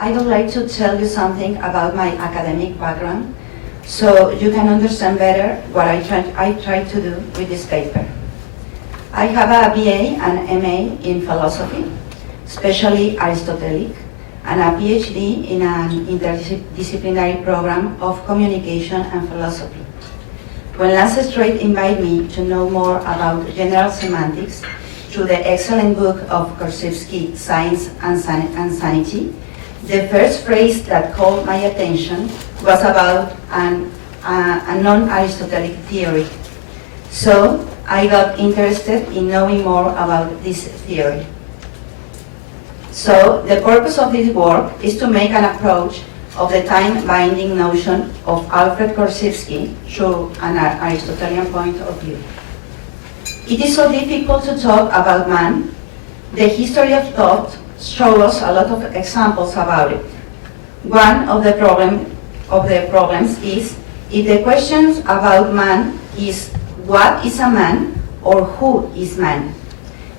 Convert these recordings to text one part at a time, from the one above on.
I would like to tell you something about my academic background so you can understand better what I try to do with this paper. I have a BA and MA in philosophy, especially Aristotelic, and a PhD in an interdisciplinary program of communication and philosophy. When Lance Strait invited me to know more about general semantics through the excellent book of Korzybski, Science and Sanity, the first phrase that caught my attention was about a non-Aristotelic theory. So I got interested in knowing more about this theory. So the purpose of this work is to make an approach of the time-binding notion of Alfred Korzybski through an Aristotelian point of view. It is so difficult to talk about man. The history of thought shows us a lot of examples about it. One of the problems is if the question about man is what is a man or who is man?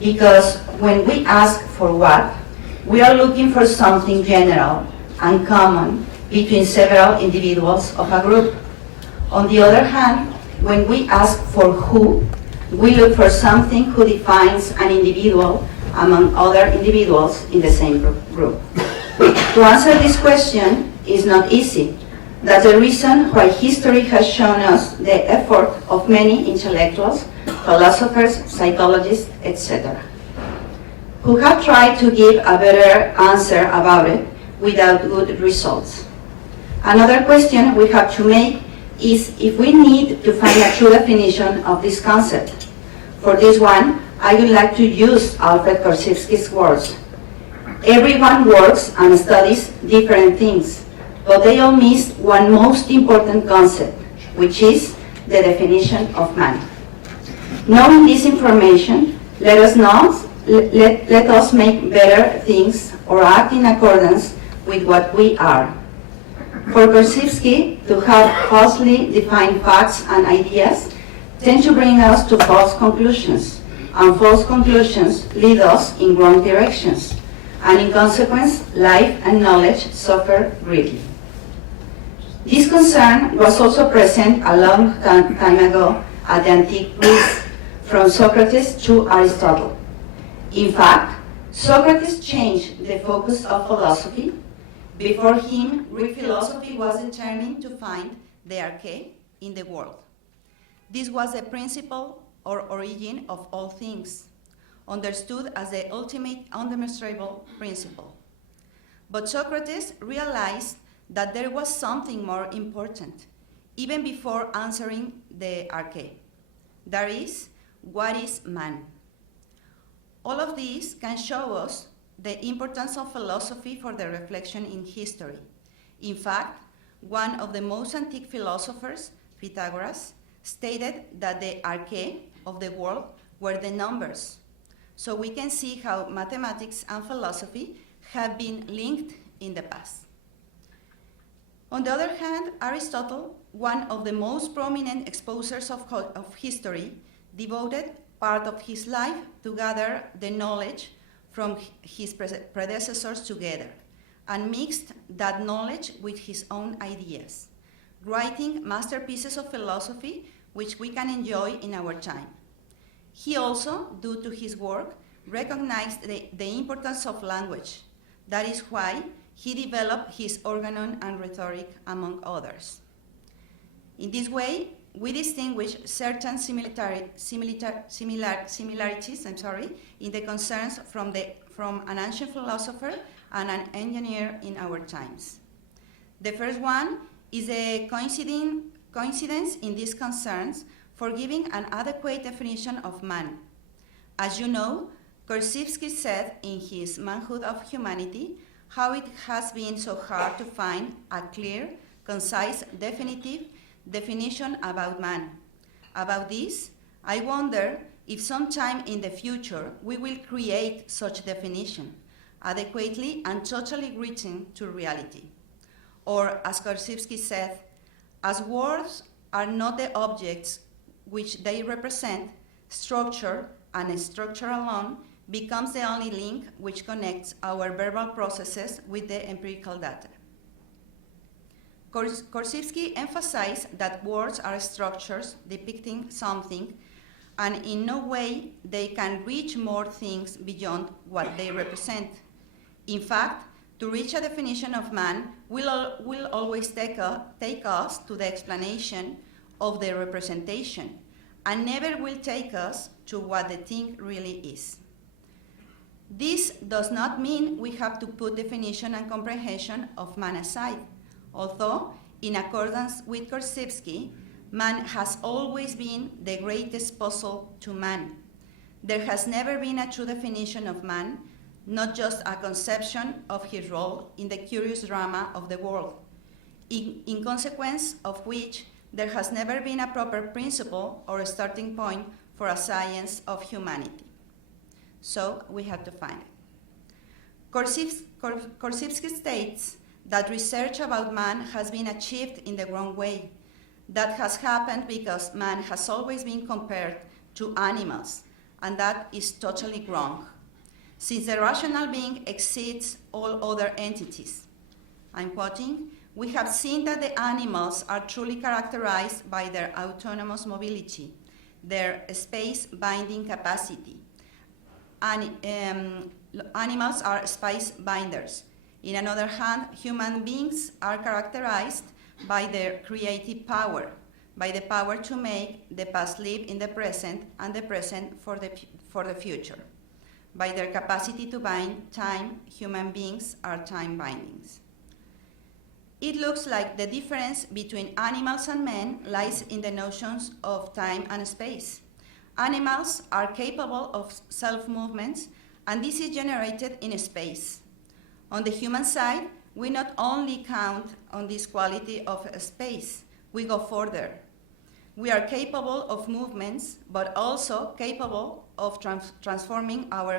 Because when we ask for what, we are looking for something general and common between several individuals of a group. On the other hand, when we ask for who, we look for something who defines an individual among other individuals in the same group. To answer this question is not easy. That's the reason why history has shown us the effort of many intellectuals, philosophers, psychologists, etc., who have tried to give a better answer about it without good results. Another question we have to make is if we need to find a true definition of this concept. For this one, I would like to use Alfred Korzybski's words. Everyone works and studies different things, but they all miss one most important concept, which is the definition of man. Knowing this information, let us make better things or act in accordance with what we are. For Korzybski, to have falsely defined facts and ideas tend to bring us to false conclusions, and false conclusions lead us in wrong directions, and in consequence, life and knowledge suffer greatly. This concern was also present a long time ago at the antique Greece, from Socrates to Aristotle. In fact, Socrates changed the focus of philosophy. Before him, Greek philosophy was determined to find the arche in the world. This was the principle or origin of all things, understood as the ultimate undemonstrable principle. But Socrates realized that there was something more important, even before answering the arche. That is, what is man? All of these can show us the importance of philosophy for the reflection in history. In fact, one of the most antique philosophers, Pythagoras, stated that the arche of the world were the numbers. So we can see how mathematics and philosophy have been linked in the past. On the other hand, Aristotle, one of the most prominent exposers of history, devoted part of his life to gather the knowledge from his predecessors together and mixed that knowledge with his own ideas, writing masterpieces of philosophy which we can enjoy in our time. He also, due to his work, recognized the importance of language. That is why he developed his organon and rhetoric, among others. In this way, we distinguish certain similarities in the concerns from an ancient philosopher and an engineer in our times. The first one is a coincidence in these concerns for giving an adequate definition of man. As you know, Korzybski said in his Manhood of Humanity how it has been so hard to find a clear, concise, definitive definition about man. About this, I wonder if sometime in the future we will create such definition, adequately and totally written to reality. Or, as Korzybski said, as words are not the objects which they represent, structure and structure alone becomes the only link which connects our verbal processes with the empirical data. Korzybski emphasized that words are structures depicting something, and in no way they can reach more things beyond what they represent. In fact, to reach a definition of man will always take us to the explanation of the representation, and never will take us to what the thing really is. This does not mean we have to put definition and comprehension of man aside, although, in accordance with Korzybski, man has always been the greatest puzzle to man. There has never been a true definition of man, not just a conception of his role in the curious drama of the world, in consequence of which there has never been a proper principle or a starting point for a science of humanity. So we have to find it. Korzybski states that research about man has been achieved in the wrong way. That has happened because man has always been compared to animals, and that is totally wrong, since the rational being exceeds all other entities. I'm quoting, "We have seen that the animals are truly characterized by their autonomous mobility, their space-binding capacity. Animals are space binders. In another hand, human beings are characterized by their creative power, by the power to make the past live in the present and the present for the future. By their capacity to bind time, human beings are time bindings." It looks like the difference between animals and men lies in the notions of time and space. Animals are capable of self-movements, and this is generated in space. On the human side, we not only count on this quality of space, we go further. We are capable of movements, but also capable of transforming and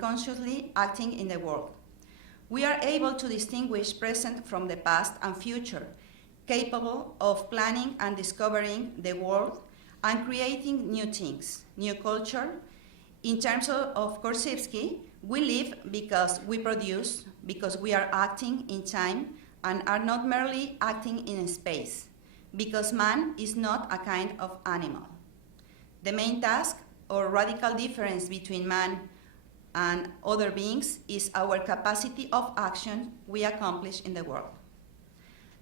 consciously acting in the world. We are able to distinguish present from the past and future, capable of planning and discovering the world and creating new things, new culture. In terms of Korzybski, we live because we produce, because we are acting in time and are not merely acting in space, because man is not a kind of animal. The main task or radical difference between man and other beings is our capacity of action we accomplish in the world.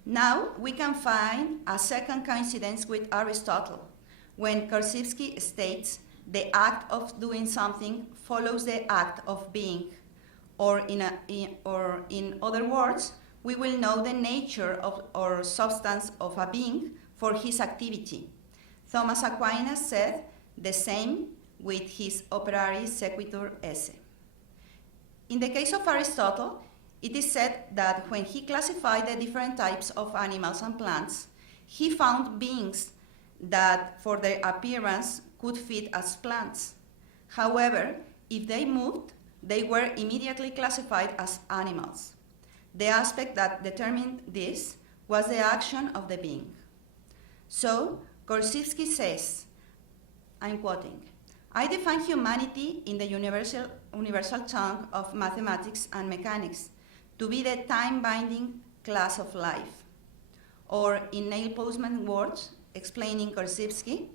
Now we can find a second coincidence with Aristotle, when Korzybski states the act of doing something follows the act of being, or in other words, we will know the nature of or substance of a being for his activity. Thomas Aquinas said the same with his Operari Sequitur Esse. In the case of Aristotle, it is said that when he classified the different types of animals and plants, he found beings that, for their appearance, could fit as plants. However, if they moved, they were immediately classified as animals. The aspect that determined this was the action of the being. So, Korzybski says, I'm quoting, "I define humanity in the universal tongue of mathematics and mechanics to be the time-binding class of life." Or, in Neil Postman's words, explaining Korzybski,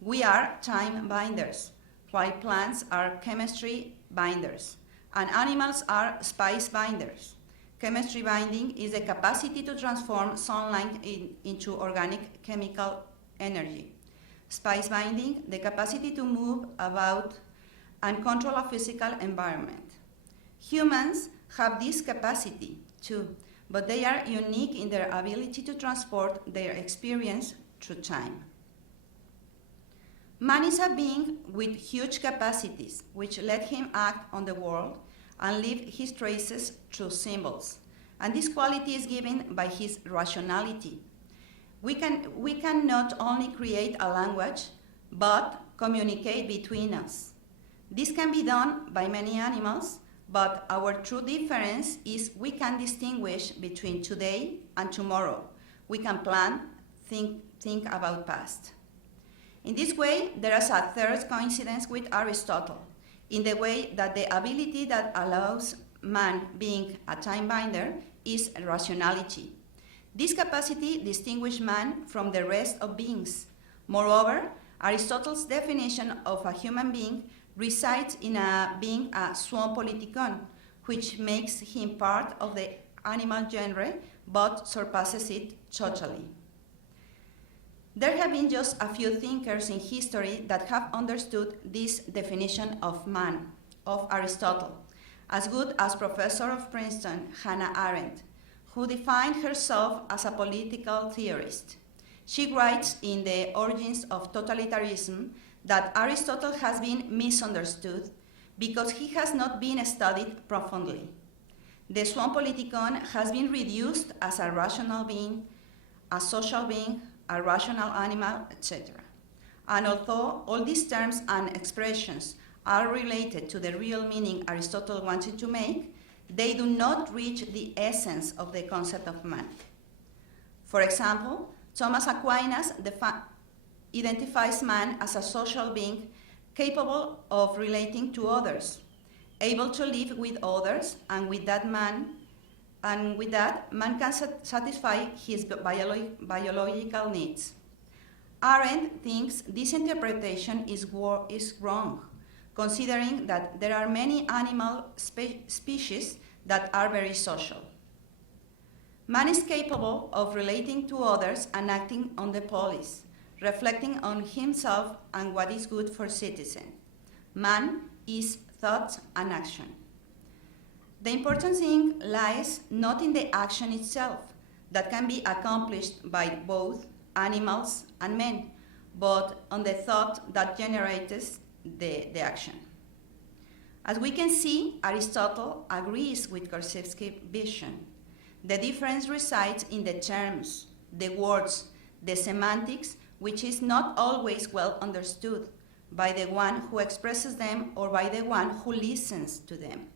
"We are time binders, while plants are chemistry binders, and animals are spice binders. Chemistry binding is the capacity to transform sunlight into organic chemical energy. Spice binding, the capacity to move about and control a physical environment. Humans have this capacity too, but they are unique in their ability to transport their experience through time. Man is a being with huge capacities, which let him act on the world and leave his traces through symbols. And this quality is given by his rationality. We can not only create a language, but communicate between us. This can be done by many animals, but our true difference is we can distinguish between today and tomorrow. We can plan, think about past. In this way, there is a third coincidence with Aristotle, in the way that the ability that allows man being a time binder is rationality. This capacity distinguishes man from the rest of beings. Moreover, Aristotle's definition of a human being resides in being a suum politikon, which makes him part of the animal genre but surpasses it totally. There have been just a few thinkers in history that have understood this definition of man, of Aristotle, as good as Professor of Princeton, Hannah Arendt, who defined herself as a political theorist. She writes in The Origins of Totalitarianism that Aristotle has been misunderstood because he has not been studied profoundly. The suum politikon has been reduced as a rational being, a social being, a rational animal, etc. And although all these terms and expressions are related to the real meaning Aristotle wanted to make, they do not reach the essence of the concept of man. For example, Thomas Aquinas identifies man as a social being capable of relating to others, able to live with others, and with that man can satisfy his biological needs. Arendt thinks this interpretation is wrong, considering that there are many animal species that are very social. Man is capable of relating to others and acting on the polis, reflecting on himself and what is good for citizens. Man is thought and action. The important thing lies not in the action itself, that can be accomplished by both animals and men, but on the thought that generates the action. As we can see, Aristotle agrees with Korzybski's vision. The difference resides in the terms, the words, the semantics, which is not always well understood by the one who expresses them or by the one who listens to them.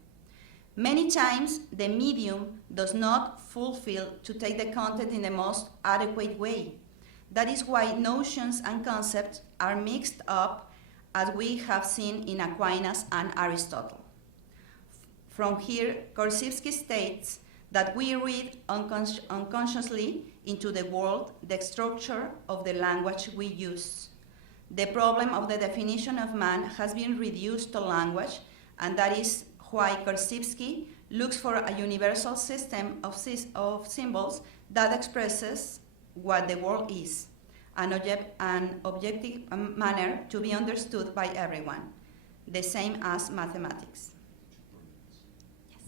Many times, the medium does not fulfill to take the content in the most adequate way. That is why notions and concepts are mixed up, as we have seen in Aquinas and Aristotle. From here, Korzybski states that we read unconsciously into the world the structure of the language we use. The problem of the definition of man has been reduced to language, and that is why Korzybski looks for a universal system of symbols that expresses what the world is, an objective manner to be understood by everyone, the same as mathematics. Yes.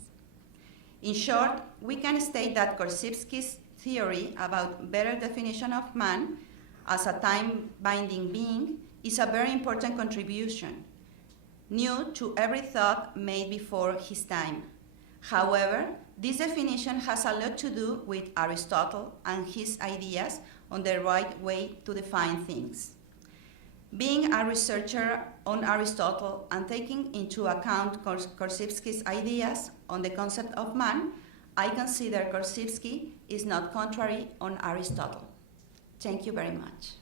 In short, we can state that Korzybski's theory about better definition of man as a time-binding being is a very important contribution, new to every thought made before his time. However, this definition has a lot to do with Aristotle and his ideas on the right way to define things. Being a researcher on Aristotle and taking into account Korzybski's ideas on the concept of man, I consider Korzybski is not contrary on Aristotle. Thank you very much.